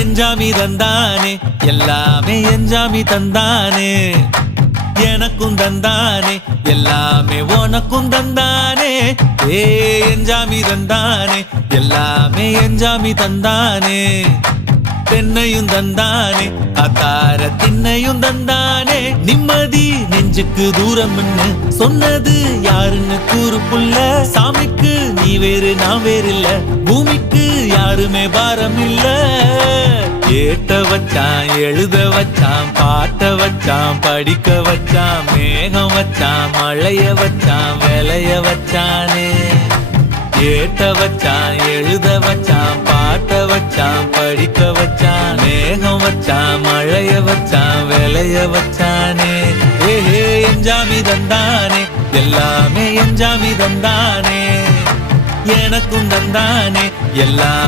எஞ்சாமி தந்தானே எல்லாமே எஞ்சாமி தந்தானே எனக்கும் தந்தானே எல்லாமே உனக்கும் தந்தானே ஏ எஞ்சாமி தந்தானே எல்லாமே எஞ்சாமி தந்தானே தென்னையும் தந்தானே அத்தார திண்ணையும் தந்தானே நிம்மதி நெஞ்சுக்கு தூரம்னு சொன்னது யாருன்னு கூறு புள்ள சாமிக்கு நீ வேறு நான் வேறு இல்ல பூமிக்கு யாருமே பாரம் இல்ல ஏட்ட வச்சான் எழுத வச்சான் பாட்ட வச்சான் படிக்க வச்சான் மேகம் வச்சான் மழைய வச்சான் விளைய வச்சானே ஏட்ட வச்சான் எழுத வச்சான் பாட்ட வச்சான் படிக்க வச்சான் மேகம் வச்சான் மழைய வச்சான் விளைய வச்சானே ஏஹே எஞ்சாமி தந்தானே எல்லாமே எஞ்சாமி தந்தானே எனக்கும் தந்தானே எல்லாம்